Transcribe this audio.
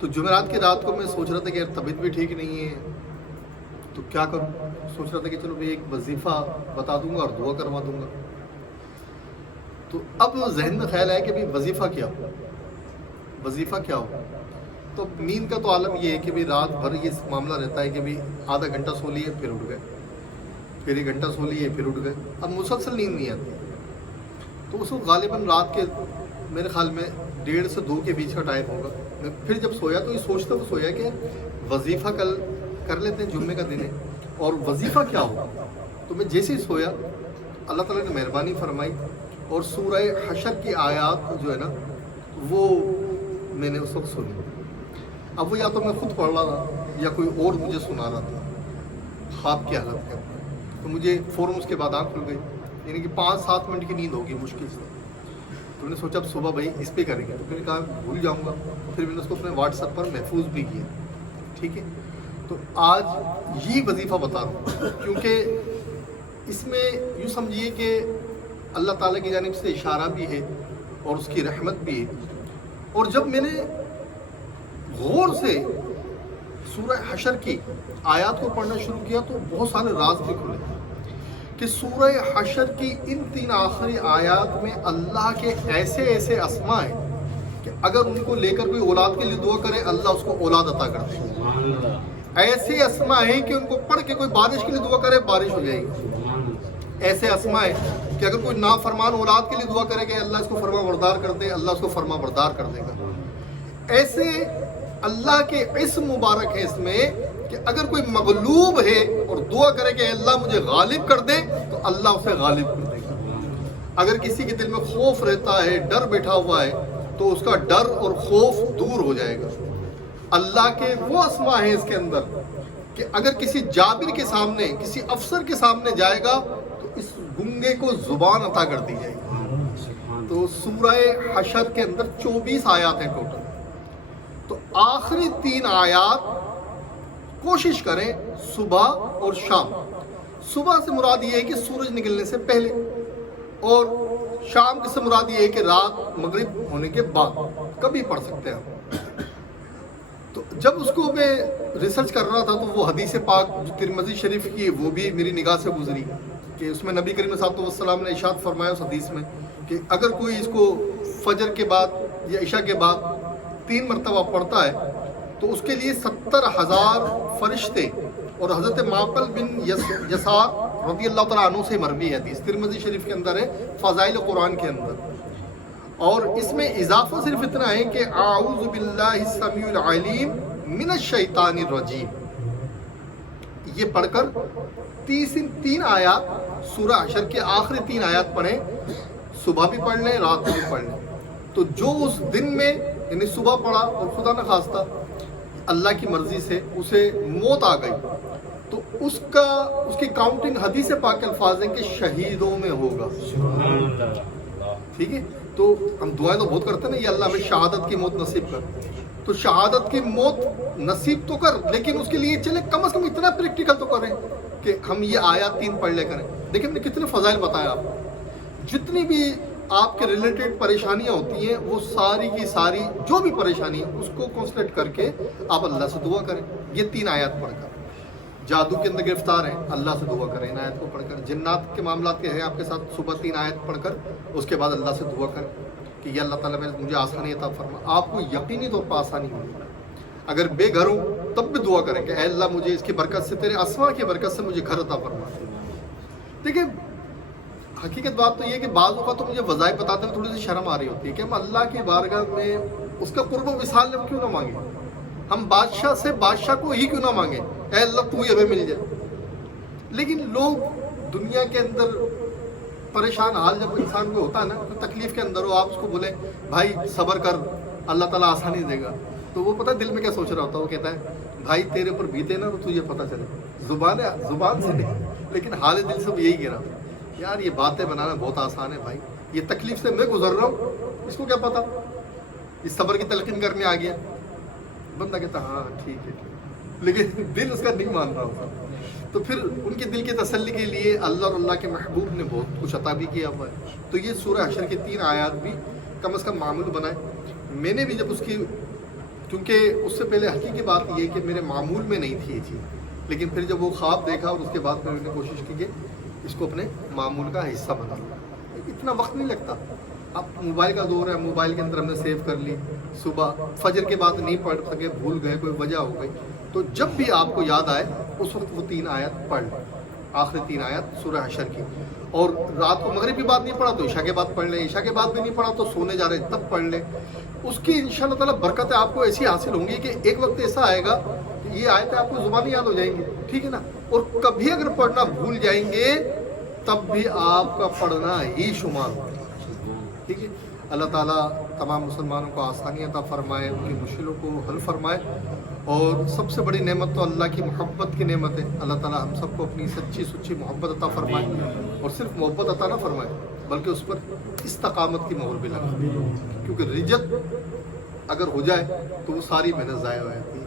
تو جمعرات کی رات کو میں سوچ رہا تھا کہ یار طبیعت بھی ٹھیک نہیں ہے تو کیا کروں. سوچ رہا تھا کہ چلو بھائی ایک وظیفہ بتا دوں گا اور دعا کروا دوں گا. تو اب ذہن میں خیال آیا کہ بھائی وظیفہ کیا ہو. تو نیند کا تو عالم یہ ہے کہ بھائی رات بھر یہ معاملہ رہتا ہے کہ بھائی آدھا گھنٹہ سو لیے پھر اٹھ گئے, پھر 1 گھنٹہ سو لیے پھر اٹھ گئے. اب مسلسل نیند نہیں آتی. تو اس وقت غالباً رات کے میرے خیال میں 1:30 سے 2 کے بیچ کا ٹائم ہوگا. میں پھر جب سویا تو یہ سوچتا ہوں سویا کہ وظیفہ کل کر لیتے ہیں, جمعے کا دن ہے, اور وظیفہ کیا ہوگا. تو میں جیسے ہی سویا اللہ تعالیٰ نے مہربانی فرمائی اور سورہ حشر کی آیات جو ہے نا وہ میں نے اس وقت سنی. اب وہ یا تو میں خود پڑھ رہا تھا یا کوئی اور مجھے سنا رہا تھا خواب کی حالت کے اندر. تو مجھے فوراً اس کے بعد آنکھ کھل گئی, یعنی کہ 5-7 منٹ کی نیند ہوگی مشکل سے. تو میں نے سوچا اب صبح بھائی اس پہ کریں گے. تو میں نے کہا بھول جاؤں گا. پھر میں نے اس کو اپنے واٹس ایپ پر محفوظ بھی کیا. ٹھیک ہے, تو آج یہی وظیفہ بتا رہا ہوں کیونکہ اس میں یوں سمجھیے کہ اللہ تعالیٰ کی جانب سے اشارہ بھی ہے اور اس کی رحمت بھی ہے. اور جب میں نے غور سے سورہ حشر کی آیات کو پڑھنا شروع کیا تو بہت سارے راز بھی کھلے کہ سورہ حشر کی ان 3 آخری آیات میں اللہ کے ایسے اسماء ہیں کہ اگر ان کو لے کر کوئی اولاد کے لیے دعا کرے اللہ اس کو اولاد عطا کر دے گا. ایسے اسماء ہیں کہ ان کو پڑھ کے کوئی بارش کے لیے دعا کرے بارش ہو جائے گی. ایسے اسماء ہیں کہ اگر کوئی نافرمان اولاد کے لیے دعا کرے کہ اللہ اس کو فرما بردار کر دے, اللہ اس کو فرما بردار کر دے گا. ایسے اللہ کے اسم مبارک ہے اس میں کہ اگر کوئی مغلوب ہے اور دعا کرے کہ اللہ مجھے غالب کر دے تو اللہ اسے غالب کر دے گا. اگر کسی کے دل میں خوف رہتا ہے, ڈر بیٹھا ہوا ہے, تو اس کا ڈر اور خوف دور ہو جائے گا. اللہ کے وہ اسماء ہیں اس کے اندر کہ اگر کسی جابر کے سامنے, کسی افسر کے سامنے جائے گا تو اس گنگے کو زبان عطا کر دی جائے گی. تو سورہ حشر کے اندر 24 آیات ہیں ٹوٹل. تو آخری 3 آیات کوشش کریں صبح اور شام. صبح سے مراد یہ ہے کہ سورج نکلنے سے پہلے, اور شام سے مراد یہ ہے کہ رات مغرب ہونے کے بعد کبھی پڑھ سکتے ہیں. تو جب اس کو میں ریسرچ کر رہا تھا تو وہ حدیث پاک جو ترمذی شریف کی ہے وہ بھی میری نگاہ سے گزری کہ اس میں نبی کریم صلی اللہ علیہ وسلم نے ارشاد فرمایا اس حدیث میں کہ اگر کوئی اس کو فجر کے بعد یا عشاء کے بعد 3 مرتبہ پڑھتا ہے تو اس کے لیے 70,000 فرشتے, اور حضرت معقل بن یسار رضی اللہ تعالیٰ عنہ سے مروی ہے حدیث, ترمذی شریف کے اندر ہے, فضائل قرآن کے اندر. اور اس میں اضافہ صرف اتنا ہے کہ اعوذ باللہ السمیع العلیم من الشیطان الرجیم. یہ پڑھ کر 3 آیات سورہ حشر کے آخری 3 آیات پڑھیں, صبح بھی پڑھ لیں رات کو بھی پڑھ لیں. تو جو اس دن میں یعنی صبح پڑھا اور خدا نہ خواستہ اللہ کی مرضی سے اسے موت آ گئی تو اس کی کاؤنٹنگ حدیث پاک کے الفاظ ہیں کہ شہیدوں میں ہوگا. ٹھیک ہے, تو ہم دعائیں تو بہت کرتے ہیں نا, یہ اللہ ہمیں شہادت کی موت نصیب کر. تو شہادت کی موت نصیب تو کر, لیکن اس کے لیے چلے کم از کم اتنا پریکٹیکل تو کریں کہ ہم یہ آیات 3 پڑھ لے کریں. دیکھیں ہم نے کتنے فضائل بتایا آپ کو. جتنی بھی آپ کے ریلیٹڈ پریشانیاں ہوتی ہیں وہ ساری کی ساری جو بھی پریشانی ہے اس کو کنسنٹریٹ کر کے آپ اللہ سے دعا کریں. یہ 3 آیات پڑھ کر. جادو کے اندر گرفتار ہیں اللہ سے دعا کریں ان آیت کو پڑھ کر. جنات کے معاملات کے ہیں آپ کے ساتھ, صبح 3 آیت پڑھ کر اس کے بعد اللہ سے دعا کریں کہ یہ اللہ تعالیٰ مجھے آسانی عطا فرما. آپ کو یقینی طور پر آسانی ہوگی. اگر بے گھر ہوں تب بھی دعا کریں کہ اے اللہ مجھے اس کی برکت سے, تیرے اسماء کی برکت سے مجھے گھر عطا فرما. دیکھیں حقیقت بات تو یہ ہے کہ بعض اوقات تو مجھے وظائف بتاتے ہوئے تھوڑی سی شرم آ رہی ہوتی ہے کہ ہم اللہ کی بارگاہ میں اس کا قرب و وصال ہم کیوں نہ مانگیں. ہم بادشاہ سے بادشاہ کو ہی کیوں نہ مانگیں, اے اللہ تو ہی ہمیں مل جائے. لیکن لوگ دنیا کے اندر پریشان حال جب انسان کو ہوتا ہے نا, تو تکلیف کے اندر ہو, آپ اس کو بولیں بھائی صبر کر اللہ تعالیٰ آسانی دے گا, تو وہ پتہ دل میں کیا سوچ رہا ہوتا ہے. وہ کہتا ہے بھائی تیرے اوپر بیتے نا تو تجھے پتہ چلے, زبان سے نہیں لیکن حال دل سے وہ یہی کہہ رہا یار یہ باتیں بنانا بہت آسان ہے بھائی, یہ تکلیف سے میں گزر رہا ہوں, اس کو کیا پتا. اس صبر کی تلقین کرنے آ گیا, بندہ کہتا ہاں ٹھیک ہے, لیکن دل اس کا نہیں مان رہا ہوتا. تو پھر ان کے دل کی تسلی کے لیے اللہ اور اللہ کے محبوب نے بہت کچھ عطا بھی کیا ہوا ہے. تو یہ سورہ حشر کی 3 آیات بھی کم از کم معمول بنائے. میں نے بھی جب اس کی کیونکہ اس سے پہلے حقیقی بات یہ کہ میرے معمول میں نہیں تھی یہ چیز، لیکن پھر جب وہ خواب دیکھا اور اس کے بعد پھر میں نے کوشش کی کہ اس کو اپنے معمول کا حصہ بنا لوں۔ اتنا وقت نہیں لگتا، اب موبائل کا دور ہے، موبائل کے اندر ہم نے سیو کر لی، صبح فجر کے بعد نہیں پڑھ سکے، بھول گئے، کوئی وجہ ہو گئی، تو جب بھی آپ کو یاد آئے اس وقت وہ 3 آیت پڑھ لیں، آخری 3 آیت سورہ حشر کی، اور رات کو مغرب کی بعد نہیں پڑھا تو عشاء کے بعد پڑھ لیں، عشاء کے بعد بھی نہیں پڑھا تو سونے جا رہے تب پڑھ لیں۔ اس کی انشاءاللہ تعالیٰ برکتیں آپ کو ایسی حاصل ہوں گی کہ ایک وقت ایسا آئے گا کہ یہ آیتیں آپ کو زبانی یاد ہو جائیں گی، ٹھیک ہے نا، اور کبھی اگر پڑھنا بھول جائیں گے تب بھی آپ کا پڑھنا ہی شمار ہوگا، ٹھیک ہے۔ اللہ تعالیٰ تمام مسلمانوں کو آسانی عطا فرمائے، ان کی مشکلوں کو حل فرمائے، اور سب سے بڑی نعمت تو اللہ کی محبت کی نعمت ہے۔ اللہ تعالیٰ ہم سب کو اپنی سچی سچی محبت عطا فرمائے، اور صرف محبت عطا نہ فرمائے بلکہ اس پر استقامت کی مہر بھی لگائے، کیونکہ رجت اگر ہو جائے تو وہ ساری محنت ضائع ہو جاتی ہے۔